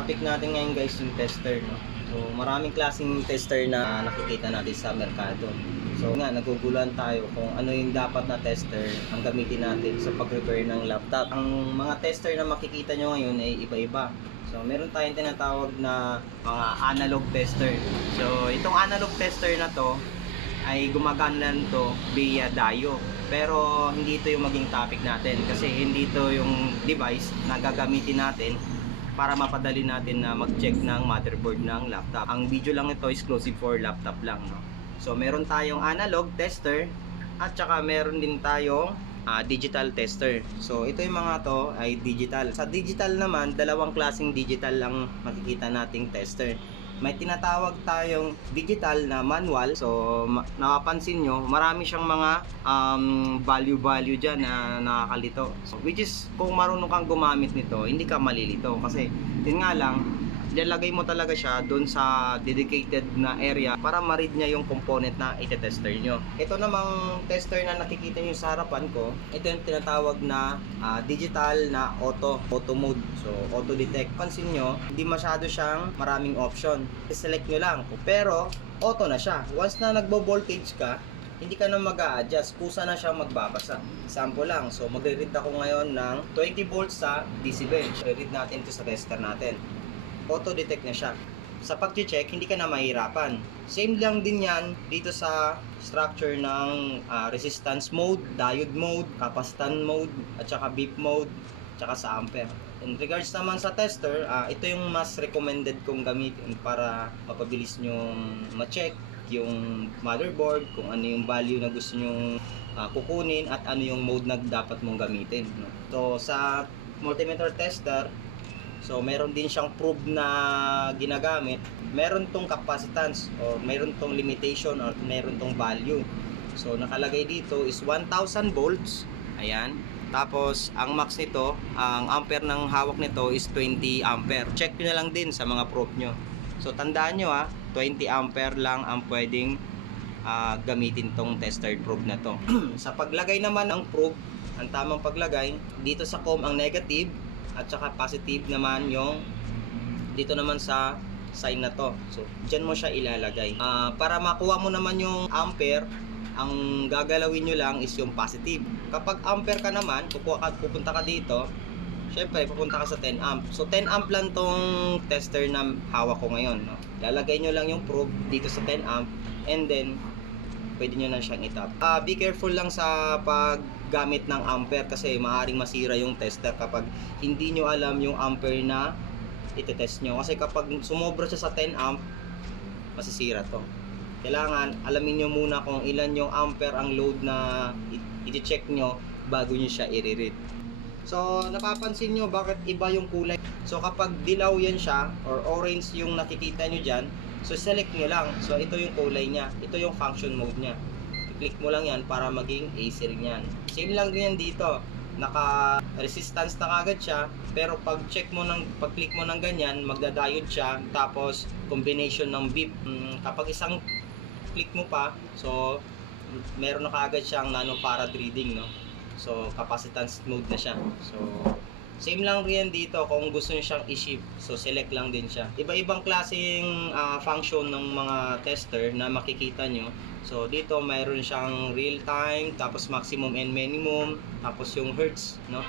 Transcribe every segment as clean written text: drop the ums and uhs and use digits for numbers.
topic natin ngayon guys yung tester, no? So maraming klaseng tester na nakikita natin sa merkado. So nga, naguguluhan tayo kung ano yung dapat na tester ang gamitin natin sa pag-repair ng laptop. Ang mga tester na makikita nyo ngayon ay iba-iba. So meron tayong tinatawag na mga analog tester. So itong analog tester na to ay gumagana lang to via diode. Pero hindi ito yung maging topic natin kasi hindi ito yung device na gagamitin natin para mapadali natin na mag-check ng motherboard ng laptop. Ang video lang ito exclusive for laptop lang, no? So meron tayong analog tester at saka meron din tayong digital tester. So ito yung mga to ay digital. Sa digital naman, dalawang klaseng digital lang makikita nating tester. May tinatawag tayong digital na manual. So napapansin nyo, marami siyang mga value dyan na nakakalito. So, which is kung marunong kang gumamit nito, hindi ka malilito. Kasi yun nga lang, ilalagay mo talaga siya doon sa dedicated na area para ma-read niya yung component na ite-tester nyo. Ito namang tester na nakikita nyo sa harapan ko, ito yung tinatawag na digital na auto mode. So auto detect. Pansin nyo, hindi masyado siyang maraming option. I-select nyo lang. Pero auto na siya. Once na nagbo-voltage ka, hindi ka na mag-a-adjust, kusa na siyang magbabasa. Sample lang. So magre-read ako ngayon ng 20 volts sa DC bench. I-read natin ito sa tester natin. Auto-detect na siya. Sa pag-check, hindi ka na mahirapan. Same lang din yan dito sa structure ng resistance mode, diode mode, capacitance mode, at saka beep mode, at saka sa ampere. In regards naman sa tester, ito yung mas recommended kong gamitin para mapabilis nyong ma-check yung motherboard, kung ano yung value na gusto nyong kukunin at ano yung mode na dapat mong gamitin, no? So sa multimeter tester, so meron din siyang probe na ginagamit. Meron tong capacitance or meron tong limitation or meron tong value. So nakalagay dito is 1000 volts. Ayan. Tapos ang max nito, ang ampere ng hawak nito is 20 ampere. Check nyo na lang din sa mga probe nyo. So tandaan nyo 20 ampere lang ang pwedeng gamitin tong tester probe na to. Sa paglagay naman ng probe, ang tamang paglagay, dito sa COM ang negative at saka positive naman yung dito naman sa sign na to. So dyan mo siya ilalagay. Para makuha mo naman yung ampere, ang gagalawin nyo lang is yung positive. Kapag ampere ka naman, pupunta ka dito, syempre pupunta ka sa 10 amp. So 10 amp lang tong tester na hawak ko ngayon, no? Lalagay nyo lang yung probe dito sa 10 amp and then pwede nyo na siyang itap. Be careful lang sa paggamit ng ampere kasi maaaring masira yung tester kapag hindi nyo alam yung ampere na itetest nyo. Kasi kapag sumobra siya sa 10 amp, masisira to. Kailangan alamin nyo muna kung ilan yung ampere ang load na i-check nyo bago nyo siya i-read. So napapansin nyo bakit iba yung kulay. So kapag dilaw yan siya or orange yung nakikita nyo dyan, so select nyo lang. So ito yung kulay niya, ito yung function mode niya. I-click mo lang yan para maging AC rin yan. Same lang din yan dito. Naka resistance na kagad siya, pero pag click mo ng ganyan, magda-diode siya, tapos combination ng beep. Kapag isang click mo pa, so meron na kagad siyang nanofarad reading, no? So capacitance mode na siya. So same lang rin dito kung gusto niyo siyang i-shift. So select lang din siya. Iba-ibang klaseng function ng mga tester na makikita nyo. So dito mayroon siyang real time, tapos maximum and minimum, tapos yung hertz, no?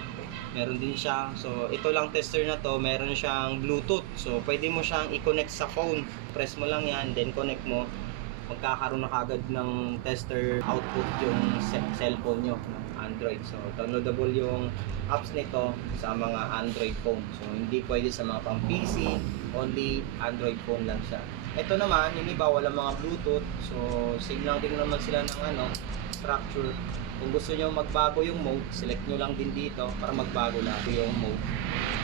Meron din siya. So ito lang tester na to, meron siyang Bluetooth. So pwede mo siyang i-connect sa phone. Press mo lang yan, then connect mo. Magkakaroon na kagad ng tester output yung cellphone nyo, Android. So downloadable yung apps nito sa mga Android phone. So hindi pwede sa mga pang PC, only Android phone lang siya. Ito naman, yung iba walang mga Bluetooth. So same lang din naman sila ng structure. Kung gusto nyo magbago yung mode, select nyo lang din dito para magbago lang yung mode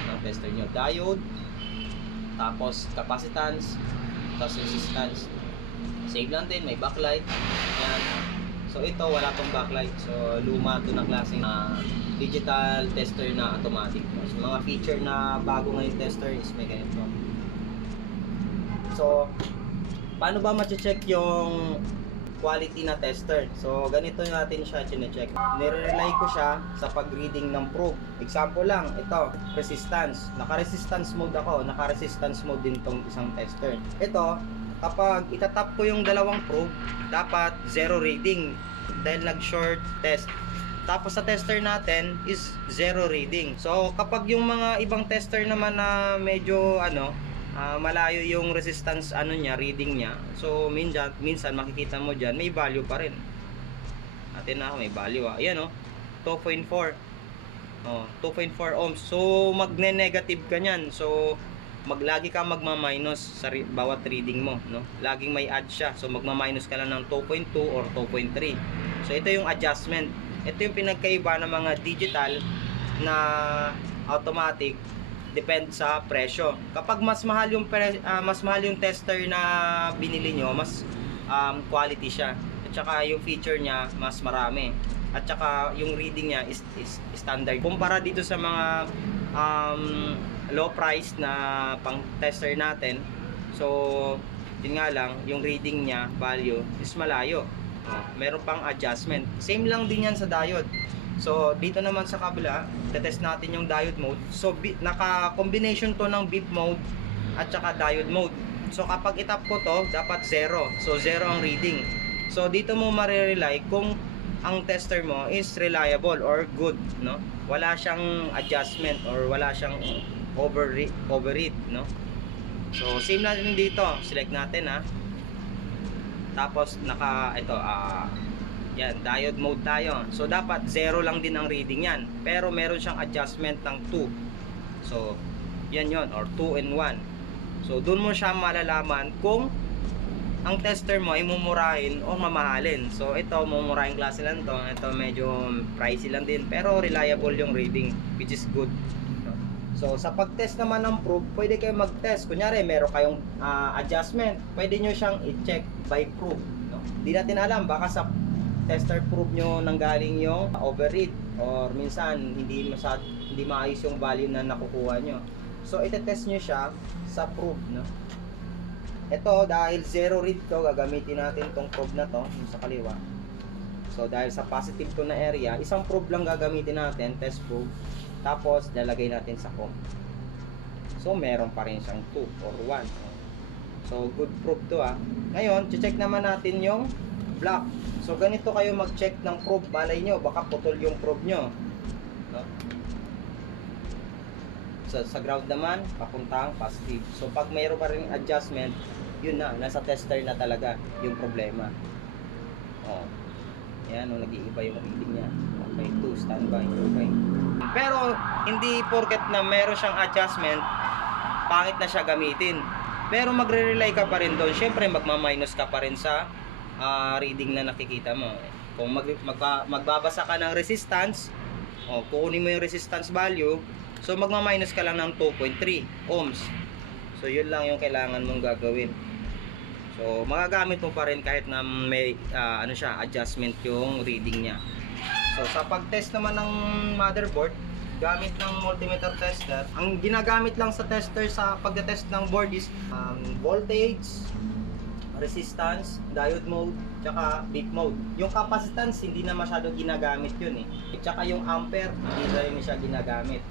ng tester nyo. Diode, tapos capacitance, tapos resistance. Save lang din, may backlight. Yan. So ito wala pang backlight. So luma to na klaseng digital tester na automatic. So mga feature na bago ngayon tester is may ganito. So paano ba ma-check yung quality na tester. So ganito natin siya chine-check. Nire-rely ko siya sa pag-reading ng probe. Example lang, ito, resistance. Naka-resistance mode ako, naka-resistance mode din tong isang tester. Ito, kapag itatap ko yung dalawang probe, dapat 0 reading dahil nag-short test. Tapos sa tester natin is 0 reading. So kapag yung mga ibang tester naman na medyo malayo yung resistance niya, reading niya. So minsan makikita mo diyan may value pa rin. Atin na may value Ayan 2.4. 2.4 ohms. So magne-negative ka niyan. So lagi ka magma-minus sa bawat reading mo, no? Laging may add siya. So magma-minus ka lang ng 2.2 or 2.3. So ito yung adjustment. Ito yung pinagkaiba ng mga digital na automatic, depend sa presyo. Kapag mas mahal yung tester na binili nyo, mas quality siya. At saka yung feature niya mas marami. At saka yung reading niya is standard. Kumpara dito sa mga low price na pang tester natin. So yun nga lang, yung reading niya, value is malayo. Meron pang adjustment. Same lang din yan sa diode. So dito naman sa kabila, tetest natin yung diode mode. So naka-combination to ng beep mode at saka diode mode. So kapag itap ko to, dapat 0. So 0 ang reading. So dito mo marirely kung ang tester mo is reliable or good, no? Wala siyang adjustment or wala siyang overread, no? So same natin dito. Select natin Tapos yan, diode mode tayo. So dapat 0 lang din ang reading yan. Pero meron siyang adjustment ng 2. So yan yon, or 2 in 1. So doon mo siya malalaman kung ang tester mo ay mumurahin o mamahalin. So ito, mumurahin klase lang to. Ito medyo pricey lang din, pero reliable yung reading, which is good. So sa pag-test naman ng probe, pwede kayo mag-test. Kunyari meron kayong adjustment, pwede nyo siyang i-check by probe, no? Di natin alam, baka sa tester probe nyo nanggaling yung overread, or minsan hindi maayos yung value na nakukuha nyo. So ite-test nyo siya sa probe, no? Ito, dahil 0 read to, gagamitin natin tong probe na to, yung sa kaliwa. So dahil sa positive to na area, isang probe lang gagamitin natin, test probe. Tapos lalagay natin sa com. So meron pa rin siyang 2 or 1. So good probe to Ngayon, check naman natin yung block. So ganito kayo mag-check ng probe. Malay nyo, baka putol yung probe nyo, no? So sa ground naman, papuntang positive. So pag mayroon pa rin adjustment, yun na, nasa tester na talaga yung problema. Yan, nag-iiba yung reading niya. Okay, 2, standby, okay. Pero hindi porket na meron siyang adjustment, pangit na siya gamitin. Pero magre-rely ka pa rin doon. Siyempre magma-minus ka pa rin sa reading na nakikita mo. Kung magbabasa ka ng resistance, kukunin mo yung resistance value, so magma-minus ka lang ng 2.3 ohms. So yun lang yung kailangan mong gagawin. So magagamit mo pa rin kahit na may adjustment yung reading niya. So sa pag-test naman ng motherboard, gamit ng multimeter tester, ang ginagamit lang sa tester sa pagte-test ng board is voltage, resistance, diode mode, tsaka beep mode. Yung capacitance hindi na masyado ginagamit yun Tsaka yung ampere, hindi na rin siya ginagamit.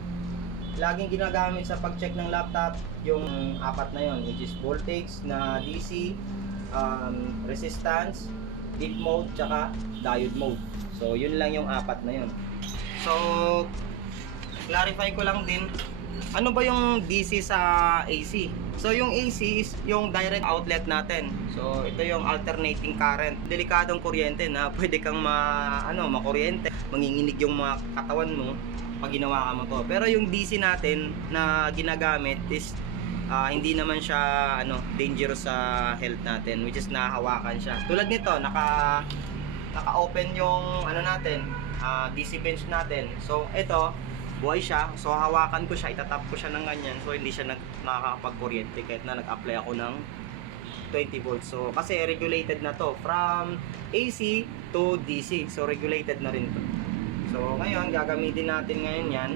Laging ginagamit sa pag-check ng laptop yung apat na yon, which is voltage na DC, resistance, beep mode, tsaka diode mode. So yun lang yung apat na yun. So clarify ko lang din, ano ba yung DC sa AC? So yung AC is yung direct outlet natin. So ito yung alternating current. Delikadong kuryente na pwede kang makuryente, manginginig yung mga katawan mo pag ginawa ka mo to. Pero yung DC natin na ginagamit is hindi naman siya dangerous sa health natin, which is nahahawakan siya. Tulad nito, naka-open yung natin, DC bench natin. So ito, buhay siya. So hawakan ko siya, itatap ko siya ng ganyan. So hindi siya nakakapag-kuryente kahit na nag-apply ako ng 20 volts. So kasi regulated na to from AC to DC. So regulated na rin to. So ngayon gagamitin natin ngayon yan,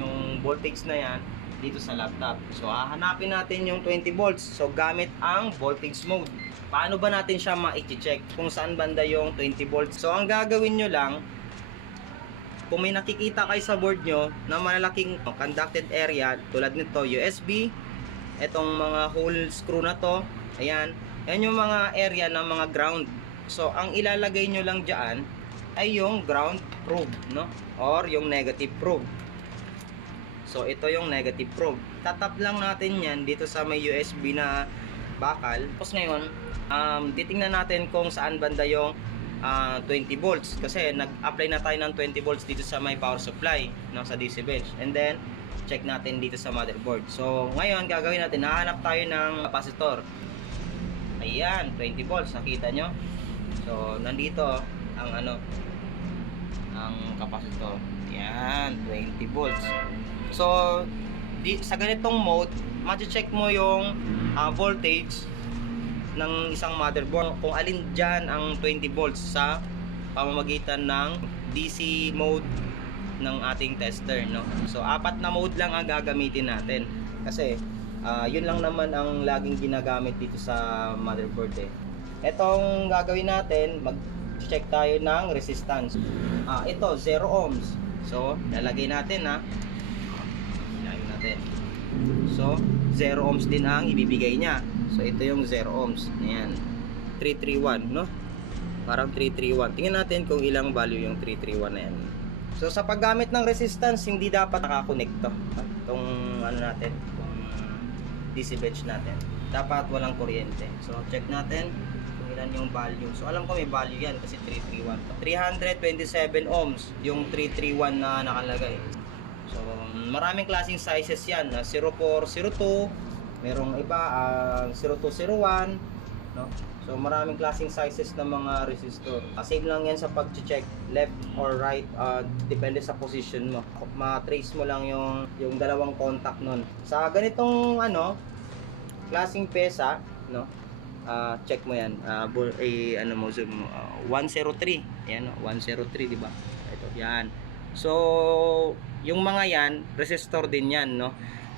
yung voltage na yan dito sa laptop. So hahanapin natin yung 20 volts. So gamit ang voltage mode. paano ba natin siya ma-check kung saan banda yung 20 volts? So ang gagawin nyo lang, kung may nakikita kayo sa board nyo na malalaking conducted area tulad nito, USB, etong mga hole screw na to, ayan, yan yung mga area ng mga ground. So ang ilalagay nyo lang dyan ay yung ground probe, no? Or yung negative probe. So ito yung negative probe. Tatap lang natin yan dito sa may USB na bakal. Tapos ngayon, titingnan natin kung saan banda yung 20 volts kasi nag-apply na tayo ng 20 volts dito sa may power supply, no, sa DC bench, and then check natin dito sa motherboard. So ngayon gagawin natin, hahanap tayo ng capacitor. Ayan, 20 volts, nakita nyo? So nandito ang ang capacitor. Ayan, 20 volts. So sa ganitong mode, ma-check mo yung voltage ng isang motherboard kung alin dyan ang 20 volts sa pamamagitan ng DC mode ng ating tester, no? So apat na mode lang ang gagamitin natin kasi yun lang naman ang laging ginagamit dito sa motherboard eh. Etong gagawin natin, mag-check tayo ng resistance. Ito 0 ohms. So lalagay natin lalagay natin. So 0 ohms din ang ibibigay niya. So ito yung 0 ohms. Ayan. 331, no? Parang 331. Tingnan natin kung ilang value yung 331 na yan. So sa paggamit ng resistance, hindi dapat nakakonect to. Itong natin, itong DC bench natin. Dapat walang kuryente. So check natin kung ilan yung value. So alam ko may value yan kasi 331. 327 ohms yung 331 na nakalagay. So maraming klaseng sizes yan. 0402, merong iba 0201, no? So maraming klaseng sizes ng mga resistor. Same lang yan sa pag-check left or right, depende sa position mo. Ma-trace mo lang yung dalawang contact nun. Sa ganitong klaseng pesa, no? Check mo yan. Zoom mo. 103. Ayan, 103, di ba? Ito, yan. So yung mga yan, resistor din yan, no?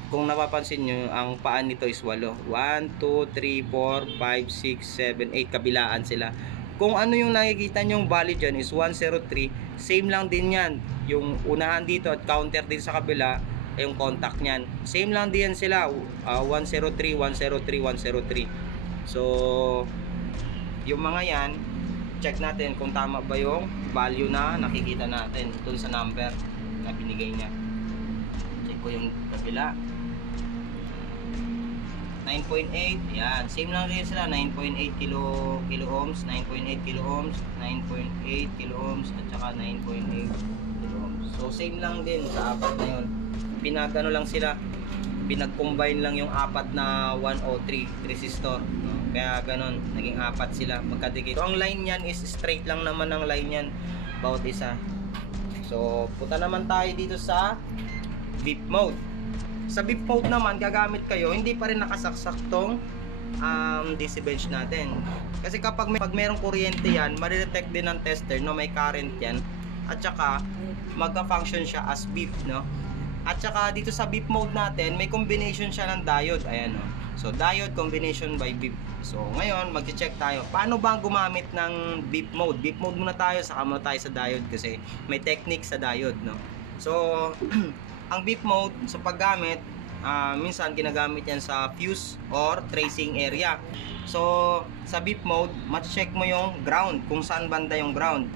Kung napapansin nyo, ang paan nito is 8. 1, 2, 3, 4, 5, 6, 7, 8. Kabilaan sila. Kung ano yung nakikita nyong value dyan is 103. Same lang din yan. Yung unahan dito at counter din sa kabila, ay yung contact nyan. Same lang din sila. 103, 103, 103. So, yung mga yan, check natin kung tama ba yung value na nakikita natin dun sa number na binigay niya. Check ko yung kabila. 9.8, yan, same lang din sila, 9.8 kilo ohms, 9.8 kilo ohms, 9.8 kilo ohms, at saka 9.8 kilo ohms. So same lang din sa apat na yun. Pinagano lang sila, pinag-combine lang yung apat na 103 resistor, no? Kaya ganon, naging apat sila magkadikit. So ang line yan is straight lang naman ang line yan, bawat isa. So punta naman tayo dito sa VIP mode. Sa VIP mode naman, gagamit kayo, hindi pa rin nakasaksak tong DC bench natin. Kasi pag merong kuryente yan, ma-detect din ng tester, no, may current yan. At saka, magka-function siya as VIP, no. At saka, dito sa VIP mode natin, may combination siya ng diode. Ayan, no. So, diode combination by VIP. So, ngayon, mag-check tayo. Paano ba gumamit ng VIP mode? VIP mode muna tayo, saka muna tayo sa diode kasi may technique sa diode, no. So, ang VIP mode sa paggamit, minsan ginagamit yan sa fuse or tracing area. So sa VIP mode, ma-check mo yung ground, kung saan banda yung ground.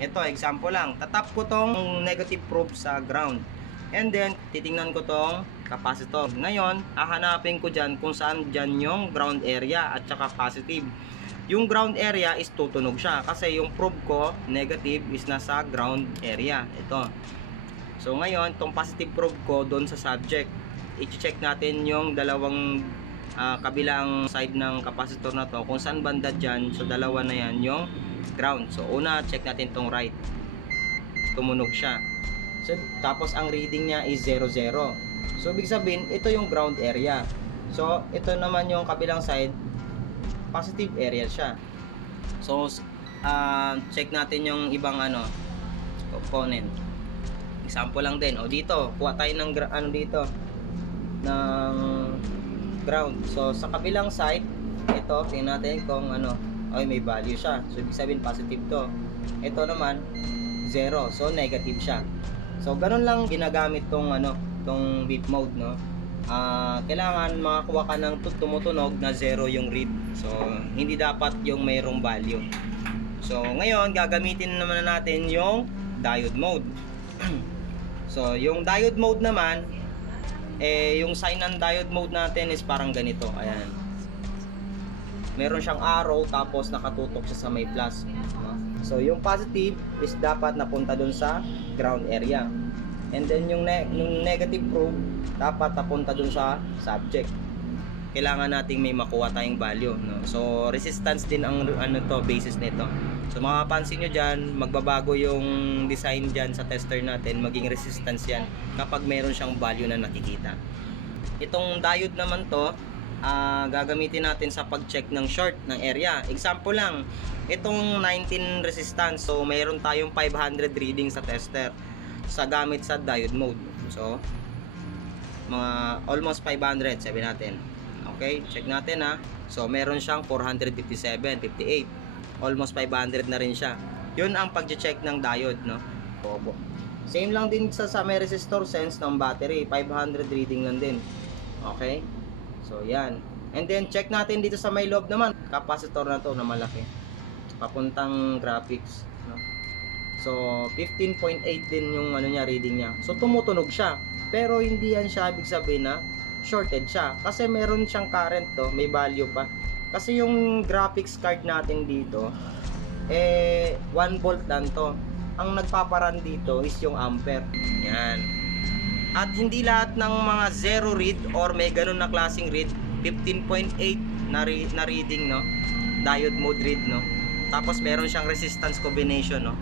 Ito example lang, tatap ko tong negative probe sa ground, and then titingnan ko tong capacitor. Ngayon hahanapin ko dyan kung saan dyan yung ground area at saka positive. Yung ground area is tutunog siya kasi yung probe ko negative is nasa ground area. Ito. So ngayon, itong positive probe ko doon sa subject. I-check natin yung dalawang kabilang side ng capacitor na to, kung saan banda dyan. So dalawa na yan yung ground. So una, check natin itong right. Tumunog siya. So, tapos ang reading niya is 00. So ibig sabihin, ito yung ground area. So ito naman yung kabilang side, positive area siya. So check natin yung ibang component. Example lang din. O dito, kuha tayo ng dito ng ground. So sa kabilang side, ito, tingnan natin kung ano, ay may value siya. So, ibig sabihin positive to. Ito naman, 0. So, negative siya. So, ganun lang ginagamit tong ano, tong beep mode, no? Kailangan makakuha ka ng tumutunog na 0 yung read. So, hindi dapat yung mayroong value. So, ngayon, gagamitin naman natin yung diode mode. So, yung diode mode naman, yung sign ng diode mode natin is parang ganito. Ayan. Meron siyang arrow tapos nakatutok siya sa may plus. So yung positive is dapat napunta dun sa ground area. And then yung negative probe dapat napunta dun sa subject. Kailangan nating may makuha tayong value, no? So resistance din ang ano to, basis nito. So makapansin nyo dyan, magbabago yung design dyan sa tester natin, maging resistance yan kapag meron siyang value na nakikita. Itong diode naman to, gagamitin natin sa pag-check ng short ng area. Example lang, itong 19 resistance, so mayroon tayong 500 reading sa tester sa gamit sa diode mode. So mga almost 500 sabi natin. Okay, check natin ha. So meron siyang 457, 58, almost 500 na rin siya. Yun ang pag-check ng diode, no? Same lang din sa may resistor sense ng battery, 500 reading lang din. Okay, so yan. And then check natin dito sa may loob naman, capacitor na to na malaki, papuntang graphics, no? So 15.8 din yung ano niya, reading niya. So tumutunog siya, pero hindi yan siya ibig sabihin na shorted siya, kasi meron siyang current to, may value pa. Kasi yung graphics card natin dito 1 volt lang to. Ang nagpaparan dito is yung ampere. Yan. At hindi lahat ng mga 0 read or may ganun na klaseng read, 15.8 na reading, no? Diode mode read, no? Tapos meron siyang resistance combination, no?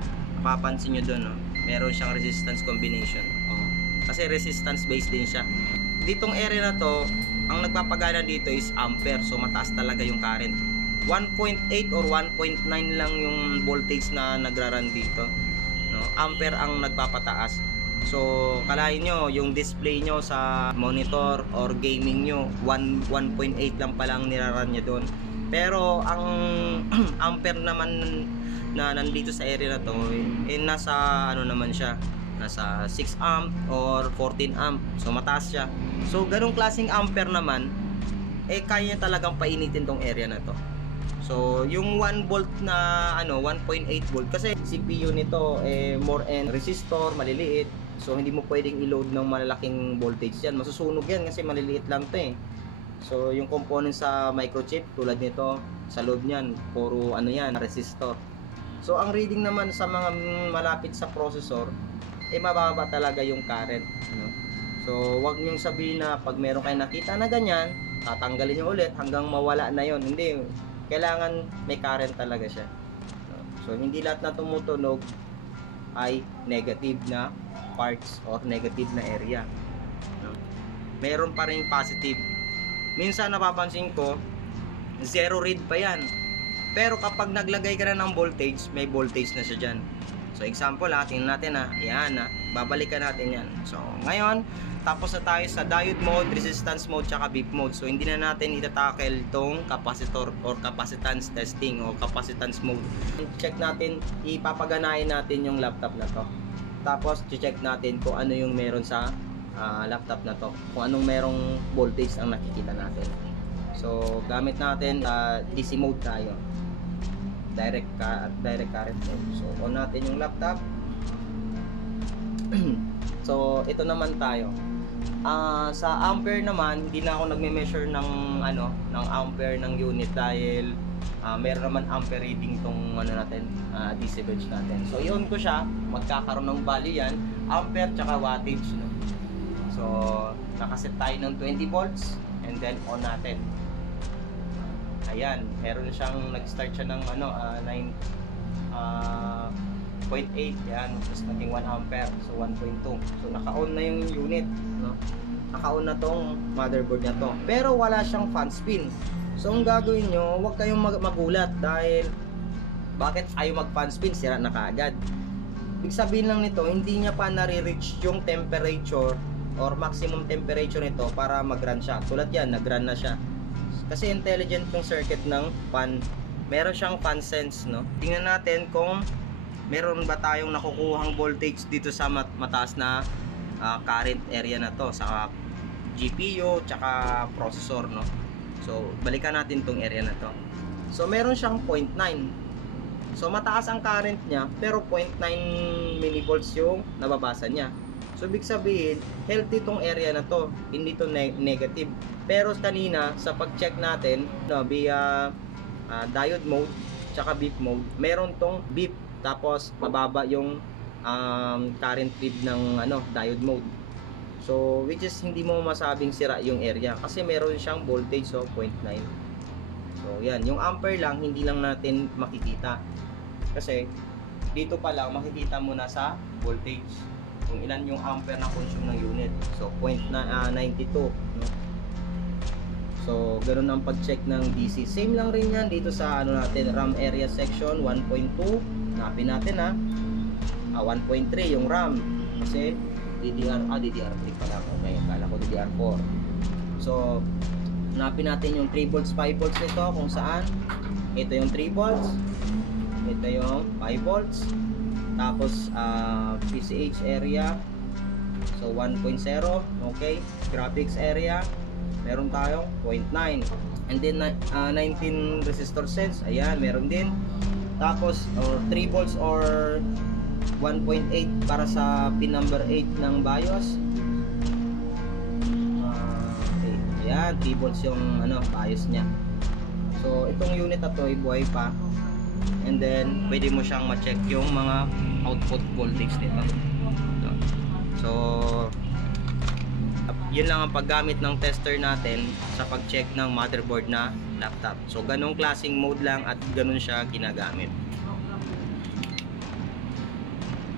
Mapapansin nyo doon, no? Meron siyang resistance combination. Oh. Kasi resistance based din siya. Ditong area na to, ang nagpapagana dito is ampere. So mataas talaga yung current. 1.8 or 1.9 lang yung voltage na nagraran dito, no? Ampere ang nagpapataas. So kalahin nyo yung display nyo sa monitor or gaming nyo, 1.8 lang palang niraran nyo doon. Pero ang ampere naman na nandito sa area na to, nasa ano naman siya, nasa 6 amp or 14 amp. So mataas siya. So ganung klaseng ampere naman, kaya niya talagang painitin tong area na to. So yung 1 volt na ano, 1.8 volt, kasi CPU nito more and resistor, maliliit. So hindi mo pwedeng i-load ng malalaking voltage yan. Masusunog yan kasi maliliit lang to eh. So yung component sa microchip tulad nito, sa loob niyan puro ano yan, resistor. So ang reading naman sa mga malapit sa processor, mababa talaga yung current, no? So wag niyong sabihin na pag meron kayong nakita na ganyan, tatanggalin niyo ulit hanggang mawala na yon. Hindi, kailangan may current talaga siya, no? So hindi lahat na tumutunog ay negative na parts or negative na area, no? Meron pa rin positive. Minsan napapansin ko 0 read pa yan, pero kapag naglagay ka na ng voltage, may voltage na siya dyan. So example tingnan natin yan babalikan natin yan. So ngayon, tapos na tayo sa diode mode, resistance mode, tsaka beep mode. So hindi na natin itatackle tong capacitor or capacitance testing o capacitance mode. Check natin, ipapaganahin natin yung laptop na to. Tapos check natin kung ano yung meron sa laptop na to, kung anong merong voltage ang nakikita natin. So gamit natin DC mode tayo, direct current mode. So on natin yung laptop. So ito naman tayo. Sa ampere naman, hindi na ako nagme-measure ng ng ampere ng unit dahil meron naman ampere reading tong natin, DC bench natin. So i-on ko siya, magkakaroon ng value yan, ampere tsaka wattage, no? So nakaset tayo ng 20 volts and then on natin. Ayan, meron siyang nag-start siya ng 0.8 yan, tapos naging 1 ampere, so 1.2. So naka-on na yung unit, no? Naka-on na tong motherboard na to, pero wala siyang fan spin. So ang gagawin nyo, huwag kayong magulat dahil bakit ayaw mag fan spin, sira na kaagad. Ibig sabihin lang nito, hindi niya pa nare-reach yung temperature or maximum temperature nito para mag-run siya. Tulad yan, nag-run na siya. Kasi intelligent yung circuit ng fan. Meron siyang fan sense, no? Tingnan natin kung meron ba tayong nakukuhang voltage dito sa mataas na current area na to sa GPU tsaka processor, no? So balikan natin tong area na to. So meron siyang 0.9. So mataas ang current niya pero 0.9 millivolts yung nababasa niya. So ibig sabihin healthy tong area na to, hindi to negative. Pero kanina sa pag-check natin, no, via diode mode tsaka beep mode, meron tong beep tapos mababa yung current read ng diode mode. So which is hindi mo masabing sira yung area kasi meron siyang voltage, so 0.9. So yan, yung ampere lang hindi lang natin makikita. Kasi dito pa lang makikita mo na sa voltage kung ilan yung ampere na consume ng unit. So 0.92, no? So ganoon ang pag-check ng DC. Same lang rin yan dito sa natin, RAM area section 1.2. Hanapin natin 1.3 yung RAM kasi DDR3 pala. Okay, akala ko DDR4. So hanapin natin yung 3 volts 5 volts nito kung saan ito yung 3 volts, ito yung 5 volts, tapos PCH area, so 1.0. Okay, graphics area meron tayong 0.9, and then 19 resistor sense, ayan meron din. Tapos or 3 volts or 1.8 para sa pin number 8 ng BIOS. Okay, ayan 3 volts yung BIOS nya. So itong unit na to ay buhay pa, and then pwede mo siyang ma-check yung mga output voltage nito. So yun lang ang paggamit ng tester natin sa pag-check ng motherboard na laptop. So ganong klaseng mode lang at ganon siya ginagamit.